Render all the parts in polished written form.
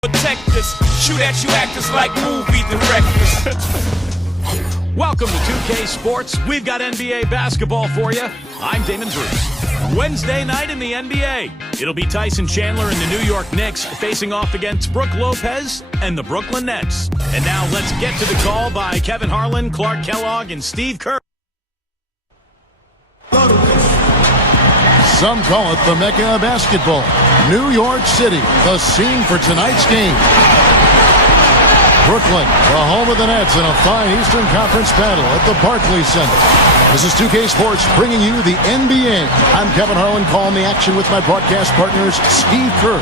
Protect us, shoot at you actors like movie directors. Welcome to 2K Sports. We've got NBA basketball for you. I'm Damon Bruce. Wednesday night in the NBA. It'll be Tyson Chandler and the New York Knicks facing off against Brook Lopez and the Brooklyn Nets. And now let's get to the call by Kevin Harlan, Clark Kellogg, and Steve Kerr. Some call it the Mecca of basketball. New York City, the scene for tonight's game. Brooklyn, the home of the Nets in a fine Eastern Conference battle at the Barclays Center. This is 2K Sports bringing you the NBA. I'm Kevin Harlan, calling the action with my broadcast partners Steve Kerr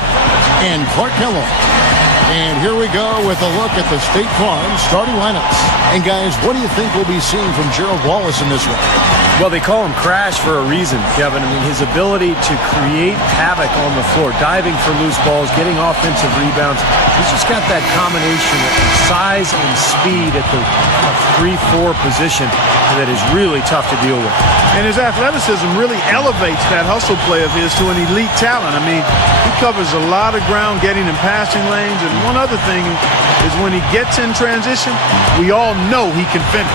and Clark Kellogg. And here we go with a look at the State Farm starting lineups. And guys, what do you think we'll be seeing from Gerald Wallace in this one? Well, they call him Crash for a reason, Kevin. I mean, his ability to create havoc on the floor, diving for loose balls, getting offensive rebounds. He's just got that combination of size and speed at the 3-4 position that is really tough to deal with. And his athleticism really elevates that hustle play of his to an elite talent. I mean, he covers a lot of ground getting in passing lanes. And one other thing is when he gets in transition, we all know he can finish.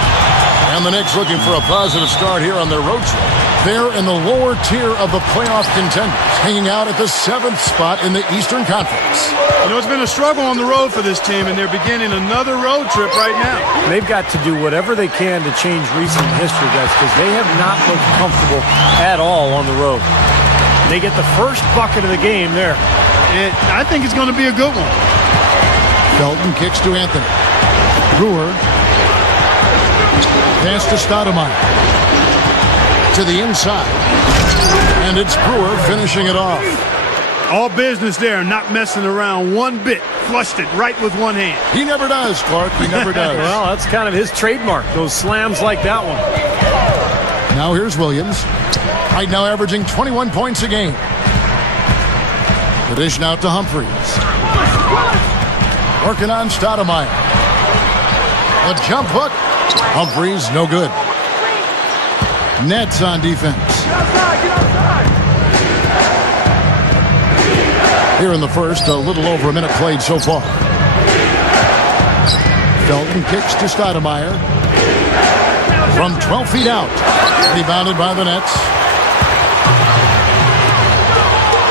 And the Knicks looking for a positive start here on their road trip. They're in the lower tier of the playoff contenders, hanging out at the 7th spot in the Eastern Conference. You know, it's been a struggle on the road for this team, and they're beginning another road trip right now. They've got to do whatever they can to change recent history, guys, because they have not looked comfortable at all on the road. They get the first bucket of the game there. And I think it's going to be a good one. Felton kicks to Anthony. Brewer. Pass to Stoudemire. To the inside. And it's Brewer finishing it off. All business there, not messing around one bit. Flushed it right with one hand. He never does, Clark. He never does. Well, that's kind of his trademark, those slams like that one. Now here's Williams. Right now averaging 21 points a game. The dish now to Humphries. Working on Stoudemire. A jump hook. Humphries, no good. Nets on defense. Here in the first, a little over a minute played so far. Felton kicks to Stoudemire. From 12 feet out. Rebounded by the Nets.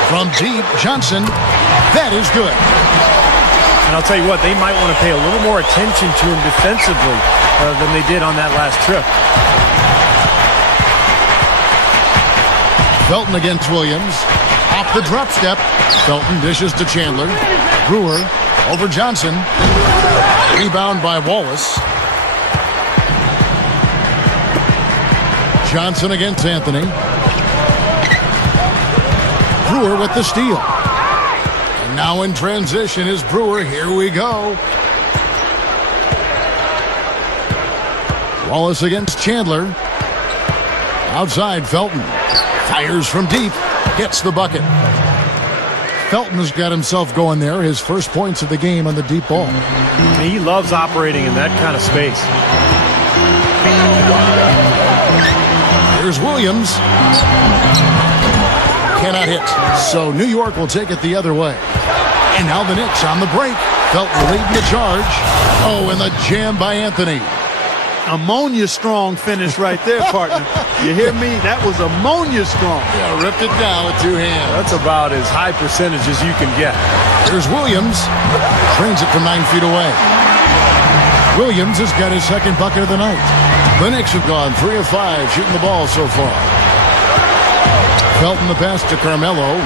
From deep, Johnson. That is good. And I'll tell you what, they might want to pay a little more attention to him defensively than they did on that last trip. Felton against Williams. Off the drop step. Felton dishes to Chandler. Brewer over Johnson. Rebound by Wallace. Johnson against Anthony. Brewer with the steal. And now in transition is Brewer. Here we go. Wallace against Chandler. Outside, Felton. Fires from deep. Gets the bucket. Felton has got himself going there. His first points of the game on the deep ball. He loves operating in that kind of space. Here's Williams. Cannot hit. So New York will take it the other way. And now the Knicks on the break. Felton leading the charge. Oh, and the jam by Anthony. Ammonia strong finish right there, partner. You hear me? That was ammonia strong. Yeah, ripped it down with two hands. That's about as high percentage as you can get. Here's Williams. Trains it from 9 feet away. Williams has got his second bucket of the night. The Knicks have gone 3 of 5 shooting the ball so far. Felton the pass to Carmelo.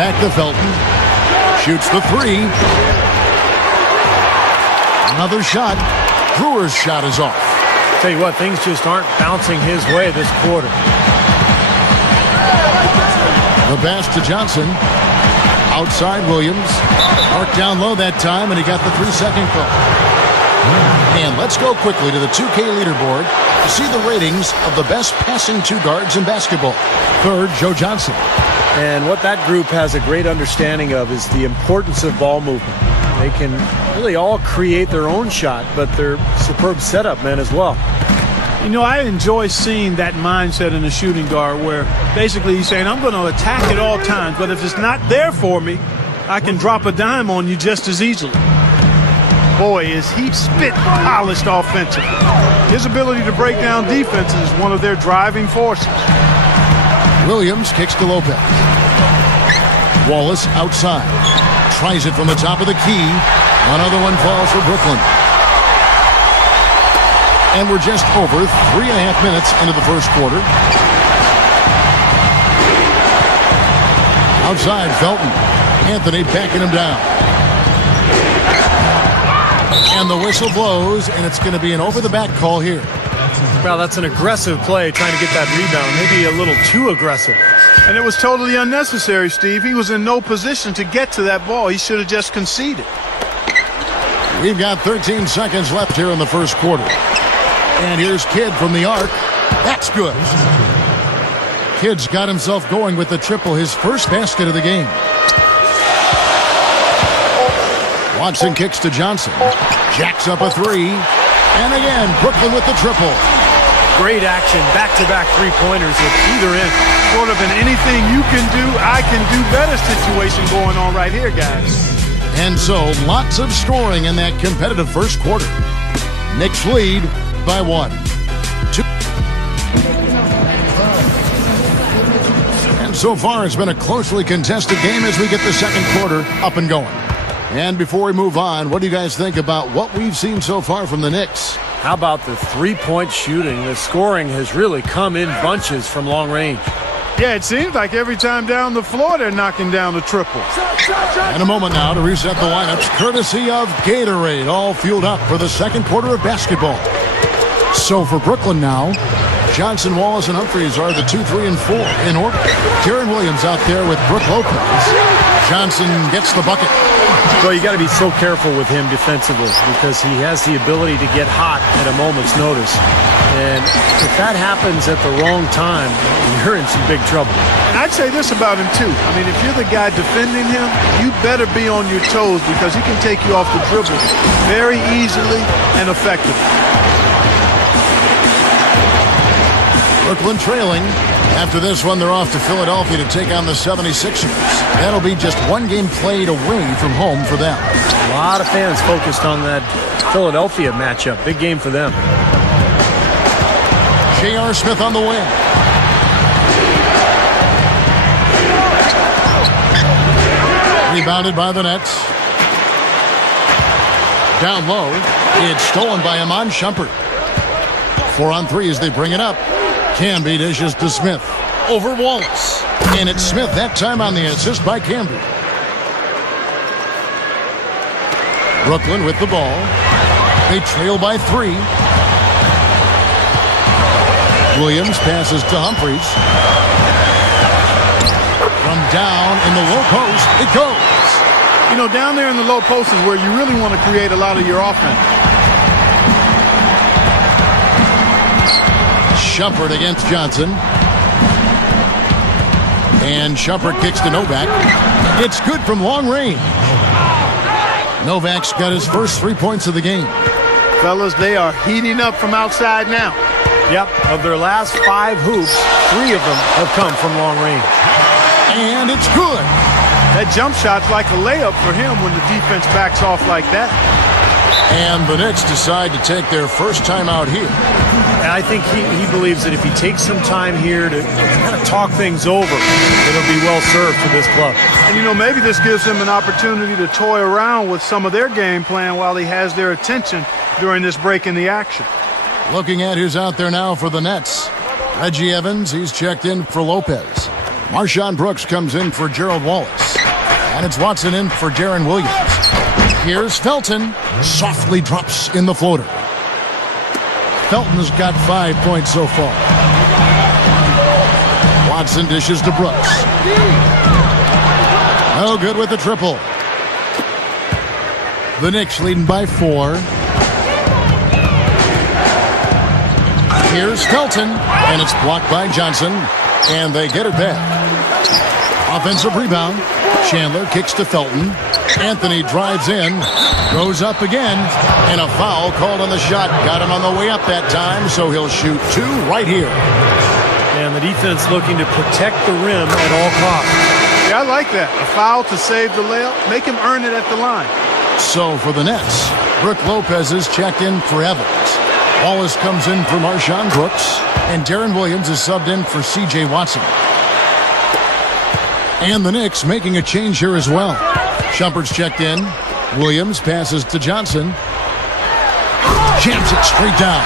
Back to Felton. Shoots the three. Another shot. Brewer's shot is off. Tell you what, things just aren't bouncing his way this quarter. The pass to Johnson. Outside Williams. Marked down low that time, and he got the 3-second call. And let's go quickly to the 2K leaderboard to see the ratings of the best passing two guards in basketball. Third, Joe Johnson. And what that group has a great understanding of is the importance of ball movement. They can really all create their own shot, but they're superb setup men as well. You know, I enjoy seeing that mindset in a shooting guard where basically he's saying, I'm going to attack at all times, but if it's not there for me, I can drop a dime on you just as easily. Boy, is he spit polished offensively. His ability to break down defenses is one of their driving forces. Williams kicks to Lopez. Wallace outside. Tries it from the top of the key. Another one falls for Brooklyn. And we're just over 3.5 minutes into the first quarter. Outside, Felton. Anthony backing him down. And the whistle blows, and it's going to be an over-the-back call here. Well, that's an aggressive play, trying to get that rebound. Maybe a little too aggressive. And it was totally unnecessary, Steve. He was in no position to get to that ball. He should have just conceded. We've got 13 seconds left here in the first quarter. And here's Kidd from the arc. That's good. Kidd's got himself going with the triple, his first basket of the game. Watson kicks to Johnson. Jacks up a three. And again, Brooklyn with the triple. Great action, back-to-back three-pointers at either end. Sort of an anything you can do, I can do better situation going on right here, guys. And so, lots of scoring in that competitive first quarter. Knicks lead by 1. 2. And so far, it's been a closely contested game as we get the second quarter up and going. And before we move on, what do you guys think about what we've seen so far from the Knicks? How about the three-point shooting? The scoring has really come in bunches from long range. Yeah, it seems like every time down the floor they're knocking down the triple. And a moment now to reset the lineups, courtesy of Gatorade, all fueled up for the second quarter of basketball. So for Brooklyn now, Johnson, Wallace, and Humphries are the 2, 3, and 4 in order. Deron Williams out there with Brook Lopez. Johnson gets the bucket. Well, you got to be so careful with him defensively because he has the ability to get hot at a moment's notice. And if that happens at the wrong time, you're in some big trouble. And I'd say this about him, too. I mean, if you're the guy defending him, you better be on your toes because he can take you off the dribble very easily and effectively. Brooklyn trailing. After this one, they're off to Philadelphia to take on the 76ers. That'll be just one game played away from home for them. A lot of fans focused on that Philadelphia matchup. Big game for them. J.R. Smith on the wing. Rebounded by the Nets. Down low. It's stolen by Iman Shumpert. 4 on 3 as they bring it up. Camby dishes to Smith. Over Wallace. And it's Smith that time on the assist by Camby. Brooklyn with the ball. They trail by 3. Williams passes to Humphries. From down in the low post, it goes. You know, down there in the low post is where you really want to create a lot of your offense. Shumpert against Johnson. And Shumpert kicks to Novak. It's good from long range. Novak's got his first 3 points of the game. Fellas, they are heating up from outside now. Yep, of their last 5 hoops, 3 of them have come from long range. And it's good. That jump shot's like a layup for him when the defense backs off like that. And the Knicks decide to take their first time out here. And I think he believes that if he takes some time here to kind of talk things over, it'll be well served for this club. And, you know, maybe this gives him an opportunity to toy around with some of their game plan while he has their attention during this break in the action. Looking at who's out there now for the Nets. Reggie Evans, he's checked in for Lopez. Marshawn Brooks comes in for Gerald Wallace. And it's Watson in for Deron Williams. Here's Felton. Softly drops in the floater. Felton's got 5 points so far. Watson dishes to Brooks. No good with the triple. The Knicks leading by 4. Here's Felton, and it's blocked by Johnson, and they get it back. Offensive rebound. Chandler kicks to Felton. Anthony drives in. Goes up again. And a foul called on the shot. Got him on the way up that time, so he'll shoot 2 right here. And the defense looking to protect the rim at all costs. Yeah, I like that. A foul to save the layup. Make him earn it at the line. So for the Nets, Brooke Lopez is checked in for Evans. Wallace comes in for Marshawn Brooks. And Darren Williams is subbed in for C.J. Watson. And the Knicks making a change here as well. Shumpert's checked in. Williams passes to Johnson. Jams it straight down.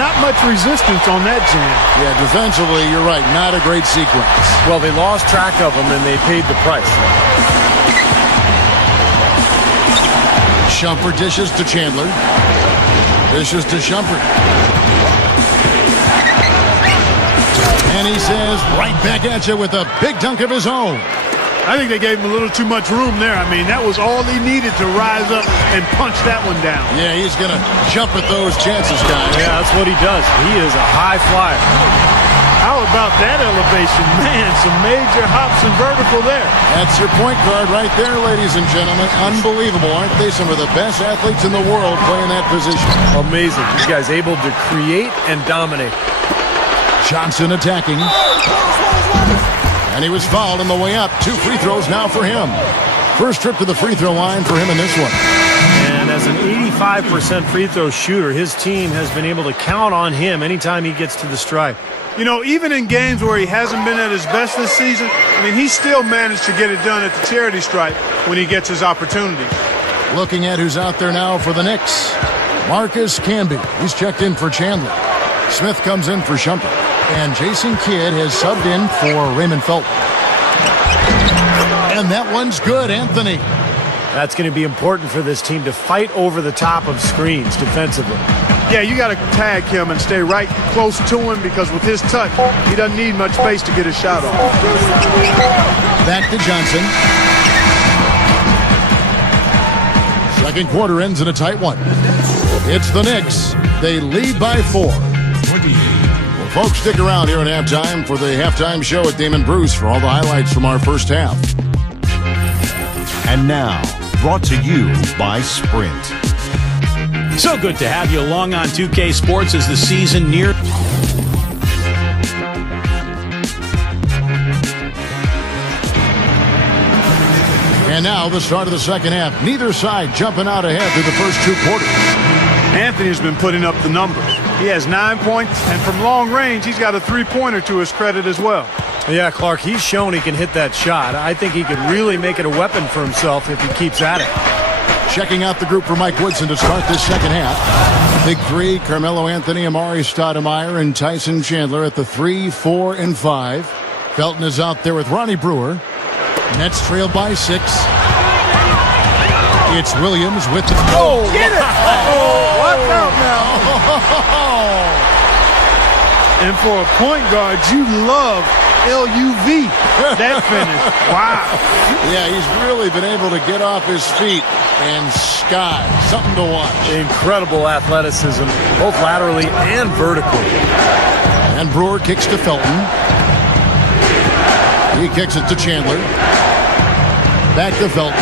Not much resistance on that jam. Yeah, defensively, you're right. Not a great sequence. Well, they lost track of him, and they paid the price. Shumpert dishes to Chandler. Dishes to Shumpert. And he says, right back at you with a big dunk of his own. I think they gave him a little too much room there. I mean, that was all he needed to rise up and punch that one down. Yeah, he's going to jump at those chances, guys. Yeah, that's what he does. He is a high flyer. How about that elevation? Man, some major hops and vertical there. That's your point guard right there, ladies and gentlemen. Unbelievable, aren't they? Some of the best athletes in the world playing that position. Amazing. These guys able to create and dominate. Johnson attacking. And he was fouled on the way up. 2 free throws now for him. First trip to the free throw line for him in this one. And as an 85% free throw shooter, his team has been able to count on him anytime he gets to the stripe. You know, even in games where he hasn't been at his best this season, I mean, he still managed to get it done at the charity stripe when he gets his opportunity. Looking at who's out there now for the Knicks. Marcus Camby. He's checked in for Chandler. Smith comes in for Shumpert. And Jason Kidd has subbed in for Raymond Felton. And that one's good, Anthony. That's going to be important for this team to fight over the top of screens defensively. Yeah, you got to tag him and stay right close to him because with his touch, he doesn't need much space to get his shot off. Back to Johnson. Second quarter ends in a tight one. It's the Knicks. They lead by 4. Well, folks, stick around here at halftime for the halftime show at Damon Bruce for all the highlights from our first half. And now, brought to you by Sprint. So good to have you along on 2K Sports as the season nears. And now the start of the second half. Neither side jumping out ahead through the first 2 quarters. Anthony's been putting up the numbers. He has 9 points, and from long range, he's got a 3-pointer to his credit as well. Yeah, Clark, he's shown he can hit that shot. I think he could really make it a weapon for himself if he keeps at it. Checking out the group for Mike Woodson to start this second half. Big 3, Carmelo Anthony, Amari Stoudemire, and Tyson Chandler at the 3, 4, and 5. Felton is out there with Ronnie Brewer. Nets trailed by 6. It's Williams with the... Oh, get it! Oh, watch out now. And for a point guard, you love LUV, that finish. Wow. Yeah, he's really been able to get off his feet and sky. Something to watch. Incredible athleticism, both laterally and vertically. And Brewer kicks to Felton. He kicks it to Chandler. Back to Felton.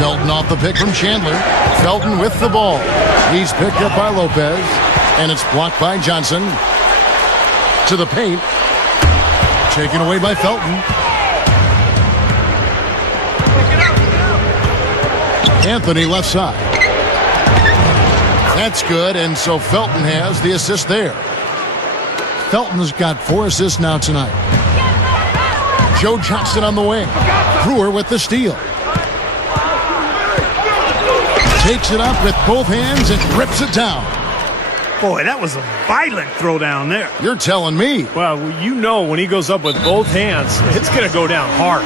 Felton off the pick from Chandler. Felton with the ball. He's picked up by Lopez. And it's blocked by Johnson. To the paint. Taken away by Felton. Anthony left side. That's good, and so Felton has the assist there. Felton's got 4 assists now tonight. Joe Johnson on the wing. Brewer with the steal. Takes it up with both hands and rips it down. Boy, that was a violent throw down there. You're telling me. Well, you know when he goes up with both hands, it's going to go down hard.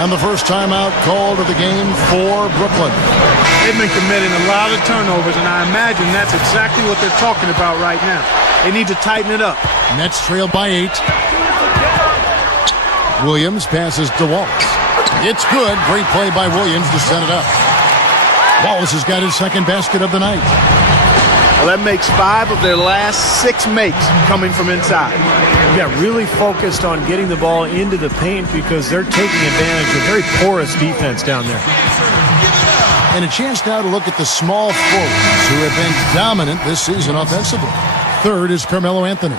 And the first timeout called of the game for Brooklyn. They've been committing a lot of turnovers, and I imagine that's exactly what they're talking about right now. They need to tighten it up. Nets trailed by 8. Williams passes to Wallace. It's good. Great play by Williams to set it up. Wallace has got his second basket of the night. Well, that makes 5 of their last 6 makes coming from inside. You got really focused on getting the ball into the paint because they're taking advantage of very porous defense down there. And a chance now to look at the small forwards who have been dominant this season offensively. Third is Carmelo Anthony.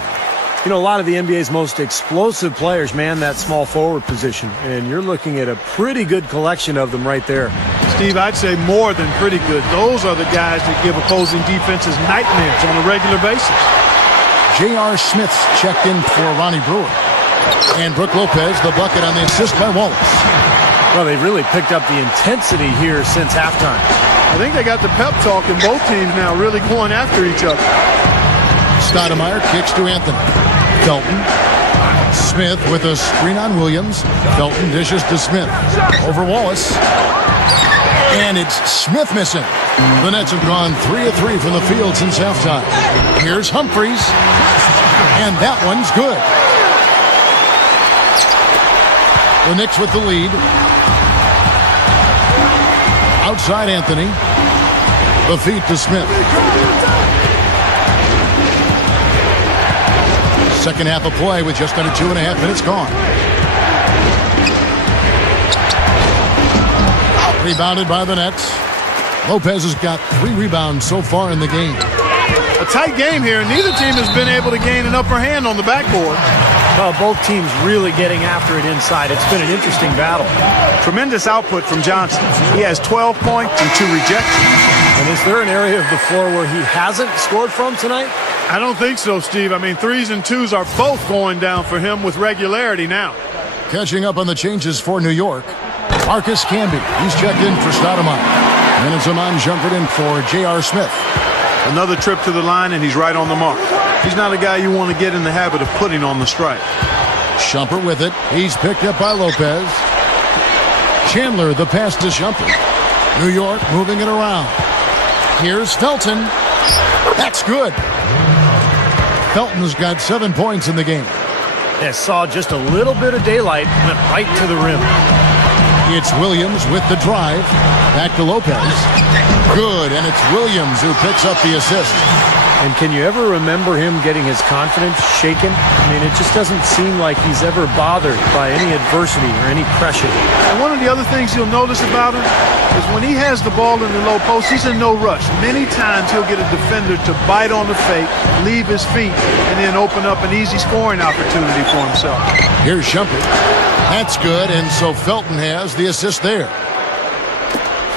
You know, a lot of the NBA's most explosive players man that small forward position, and you're looking at a pretty good collection of them right there. Steve, I'd say more than pretty good. Those are the guys that give opposing defenses nightmares on a regular basis. J.R. Smith's checked in for Ronnie Brewer. And Brook Lopez, the bucket on the assist by Wallace. Well, they've really picked up the intensity here since halftime. I think they got the pep talk in both teams now really going after each other. Stoudemire kicks to Anthony. Felton. Smith with a screen on Williams. Felton dishes to Smith. Over Wallace. And it's Smith missing. The Nets have gone 3 of 3 from the field since halftime. Here's Humphries. And that one's good. The Knicks with the lead. Outside Anthony. The feed to Smith. Second half of play with just under 2.5 minutes gone. Rebounded by the Nets. Lopez has got 3 rebounds so far in the game. A tight game here. Neither team has been able to gain an upper hand on the backboard. Well, both teams really getting after it inside. It's been an interesting battle. Tremendous output from Johnson. He has 12 points and 2 rejections. And is there an area of the floor where he hasn't scored from tonight? I don't think so, Steve. I mean, 3s and 2s are both going down for him with regularity now. Catching up on the changes for New York. Marcus Camby. He's checked in for Stoudemire. And it's Iman Shumpert in for J.R. Smith. Another trip to the line, and he's right on the mark. He's not a guy you want to get in the habit of putting on the strike. Shumpert with it. He's picked up by Lopez. Chandler, the pass to Shumpert. New York moving it around. Here's Felton. That's good. Felton's got 7 points in the game. They saw just a little bit of daylight, went right to the rim. It's Williams with the drive. Back to Lopez. Good, and it's Williams who picks up the assist. And can you ever remember him getting his confidence shaken? I mean, it just doesn't seem like he's ever bothered by any adversity or any pressure. And one of the other things you'll notice about him is when he has the ball in the low post, he's in no rush. Many times he'll get a defender to bite on the fake, leave his feet, and then open up an easy scoring opportunity for himself. Here's Shumpert. That's good, and so Felton has the assist there.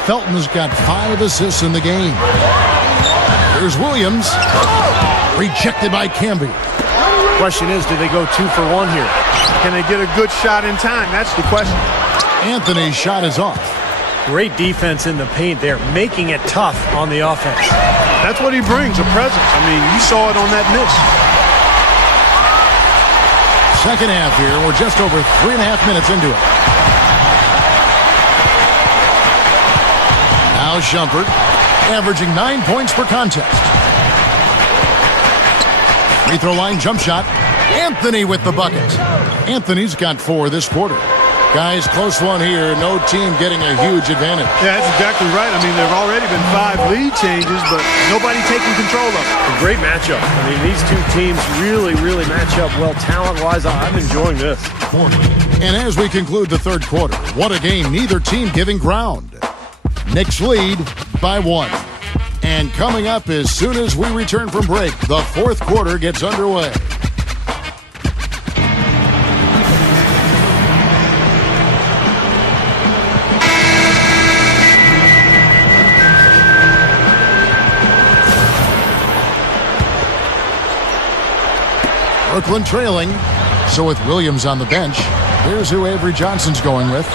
Felton's got 5 assists in the game. Here's Williams. Rejected by Camby. Question is, do they go 2 for 1 here? Can they get a good shot in time? That's the question. Anthony's shot is off. Great defense in the paint there, making it tough on the offense. That's what he brings, a presence. I mean, you saw it on that miss. Second half here. We're just over 3.5 minutes into it. Now Shumpert, averaging 9 points per contest. Free throw line jump shot. Anthony with the bucket. Anthony's got 4 this quarter. Guys, close one here. No team getting a huge advantage. Yeah, that's exactly right. I mean, there have already been 5 lead changes, but nobody taking control of it. A great matchup. I mean, these two teams really match up well talent-wise. I'm enjoying this. And as we conclude the third quarter, what a game. Neither team giving ground. Knicks lead by 1. And coming up as soon as we return from break, the fourth quarter gets underway. Brooklyn trailing. So with Williams on the bench, here's who Avery Johnson's going with.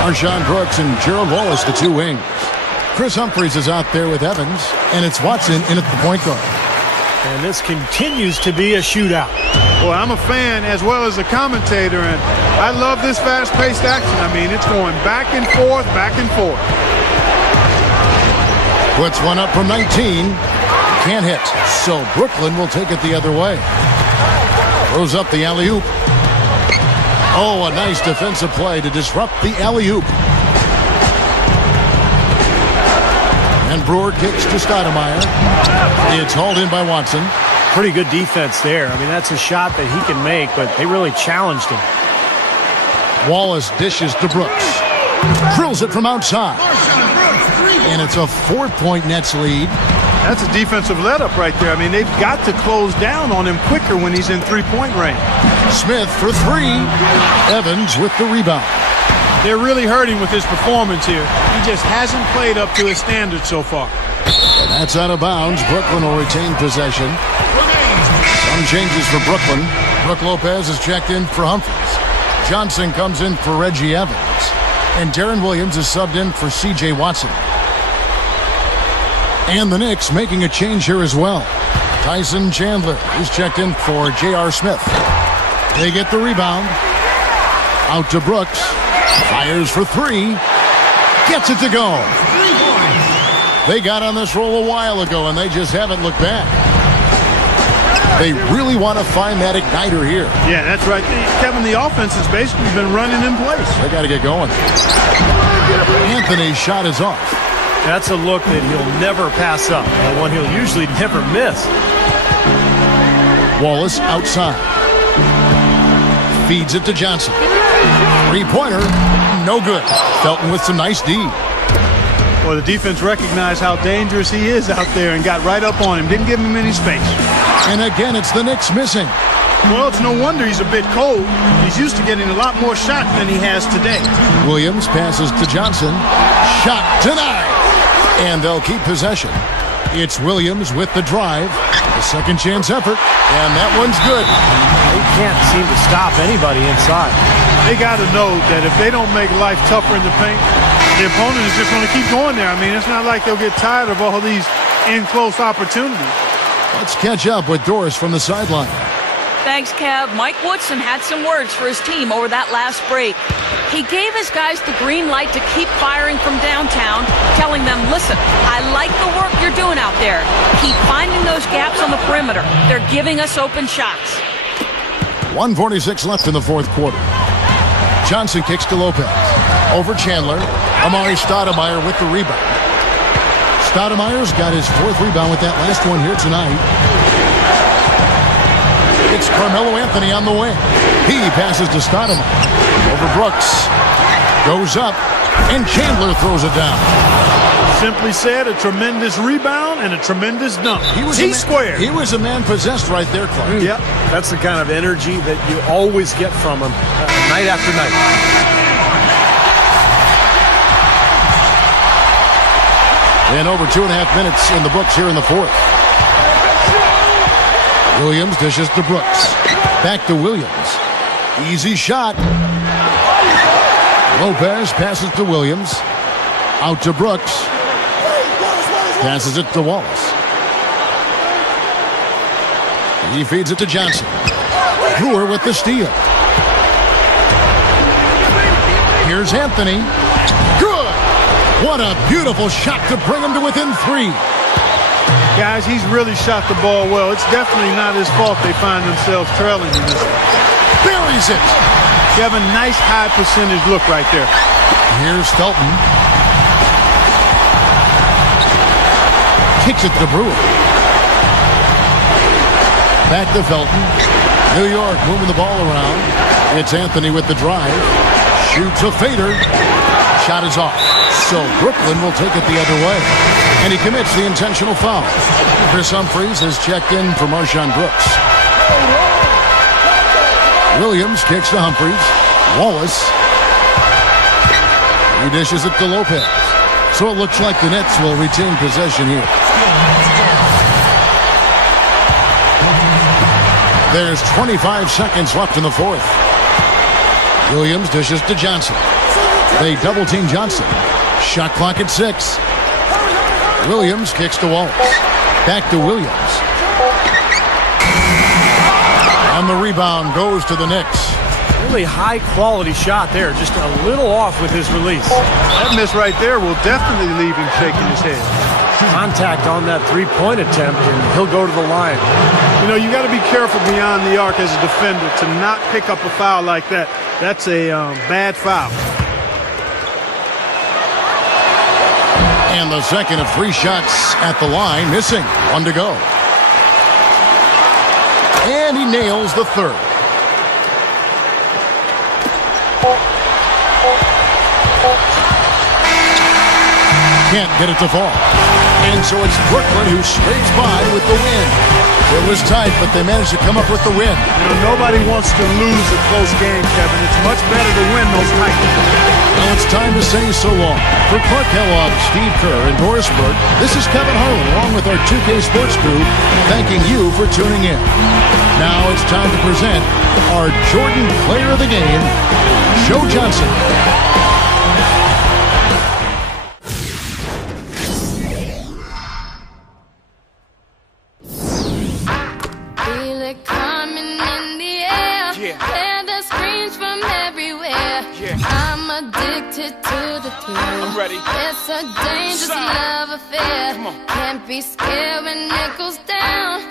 Marshawn Brooks and Gerald Wallace, the 2 wings. Chris Humphries is out there with Evans, and it's Watson in at the point guard. And this continues to be a shootout. Well, I'm a fan as well as a commentator, and I love this fast-paced action. I mean, it's going back and forth, back and forth. Puts one up from 19. Can't hit. So Brooklyn will take it the other way. Throws up the alley-oop. Oh, a nice defensive play to disrupt the alley-oop. And Brewer kicks to Stoudemire. It's hauled in by Watson. Pretty good defense there. I mean, that's a shot that he can make, but they really challenged him. Wallace dishes to Brooks. Drills it from outside. And it's a 4-point Nets lead. That's a defensive let-up right there. I mean, they've got to close down on him quicker when he's in three-point range. Smith for three. Evans with the rebound. They're really hurting with his performance here. He just hasn't played up to his standards so far. And that's out of bounds. Brooklyn will retain possession. Some changes for Brooklyn. Brook Lopez is checked in for Humphries. Johnson comes in for Reggie Evans. And Darren Williams is subbed in for C.J. Watson. And the Knicks making a change here as well. Tyson Chandler is checked in for J.R. Smith. They get the rebound. Out to Brooks. Fires for three. Gets it to go. They got on this roll a while ago, and they just haven't looked back. They really want to find that igniter here. Yeah, that's right. Kevin, the offense has basically been running in place. They got to get going. Anthony's shot is off. That's a look that he'll never pass up, and one he'll usually never miss. Wallace outside. Feeds it to Johnson. Three-pointer, no good. Felton with some nice D. Well, the defense recognized how dangerous he is out there and got right up on him. Didn't give him any space. And again, it's the Knicks missing. Well, it's no wonder he's a bit cold. He's used to getting a lot more shots than he has today. Williams passes to Johnson. Shot denied. And they'll keep possession. It's Williams with the drive. A second chance effort. And that one's good. They can't seem to stop anybody inside. They got to know that if they don't make life tougher in the paint, the opponent is just going to keep going there. I mean, it's not like they'll get tired of all these in-close opportunities. Let's catch up with Doris from the sideline. Thanks, Kev. Mike Woodson had some words for his team over that last break. He gave his guys the green light to keep firing from downtown, telling them, listen, I like the work you're doing out there. Keep finding those gaps on the perimeter. They're giving us open shots. 1:46 left in the fourth quarter. Johnson kicks to Lopez. Over Chandler. Amari Stoudemire with the rebound. Stoudemire's got his fourth rebound with that last one here tonight. It's Carmelo Anthony on the wing. He passes to Stoudemire. Over Brooks. Goes up. And Chandler throws it down. Simply said, a tremendous rebound and a tremendous dunk. T-squared. He was a man possessed right there, Clark. Yep. That's the kind of energy that you always get from him night after night. And over 2.5 minutes in the books here in the fourth. Williams dishes to Brooks. Back to Williams. Easy shot. Lopez passes to Williams. Out to Brooks. Passes it to Wallace. He feeds it to Johnson. Brewer with the steal. Here's Anthony. Good! What a beautiful shot to bring him to within three. Guys, he's really shot the ball well. It's definitely not his fault they find themselves trailing in this. Buries it. Kevin, nice high percentage look right there. Here's Felton. Kicks it to Brewer. Back to Felton. New York moving the ball around. It's Anthony with the drive. Shoots a fader. Shot is off. So Brooklyn will take it the other way. And he commits the intentional foul. Chris Humphries has checked in for Marshawn Brooks. Williams kicks to Humphries. Wallace. He dishes it to Lopez. So it looks like the Nets will retain possession here. There's 25 seconds left in the fourth. Williams dishes to Johnson. They double-team Johnson. Shot clock at 6. Williams kicks to Wallace. Back to Williams. And the rebound goes to the Knicks. Really high-quality shot there. Just a little off with his release. That miss right there will definitely leave him shaking his head. Contact on that three-point attempt, and he'll go to the line. You know, you got to be careful beyond the arc as a defender to not pick up a foul like that. That's a bad foul. And the second of 3 shots at the line, missing. 1 to go. And he nails the third. Can't get it to fall. And so it's Brooklyn who scrapes by with the win. It was tight, but they managed to come up with the win. You know, nobody wants to lose a close game, Kevin. It's much better to win those tight games. Now it's time to say so long. For Clark Kellogg, Steve Kerr, and Doris Burke, this is Kevin Harlan along with our 2K Sports crew, thanking you for tuning in. Now it's time to present our Jordan Player of the Game, Joe Johnson. Feel it coming in the air. Hear the screams from everywhere. I'm addicted to the thrill. I'm ready. It's a dangerous love affair. Can't be scared when it goes down.